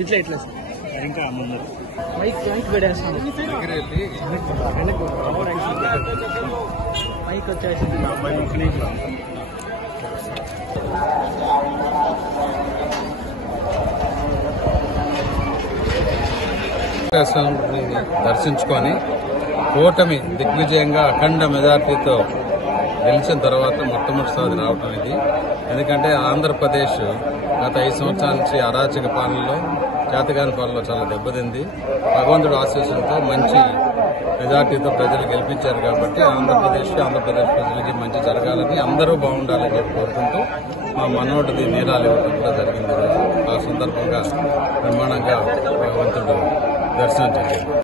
ఇట్లా ఇట్లా ఇంకా ముందు మైక్ పెట్టేస్తాను మైక్ వచ్చేసింది దర్శించుకొని కూటమి దిగ్విజయంగా అఖండ మెజార్టీతో గెలిచిన తర్వాత మొట్టమొదటిసారి రావటం ఇది. ఎందుకంటే ఆంధ్రప్రదేశ్ గత 5 సంవత్సరాల నుంచి అరాచక పాలనలో, చేతగాని పాలనలో చాలా దెబ్బతింది. భగవంతుడు ఆశీస్సులతో మంచి మెజార్టీతో ప్రజలు గెలిపించారు కాబట్టి ఆంధ్రప్రదేశ్ ప్రజలకి మంచి జరగాలని, అందరూ బాగుండాలని చెప్పి కోరుకుంటూ మా మనోడిది నీరాలు ఇవ్వడం కూడా జరిగింది. ఆ సందర్భంగా బ్రహ్మాండంగా భగవంతుడు దర్శనం జరిగింది.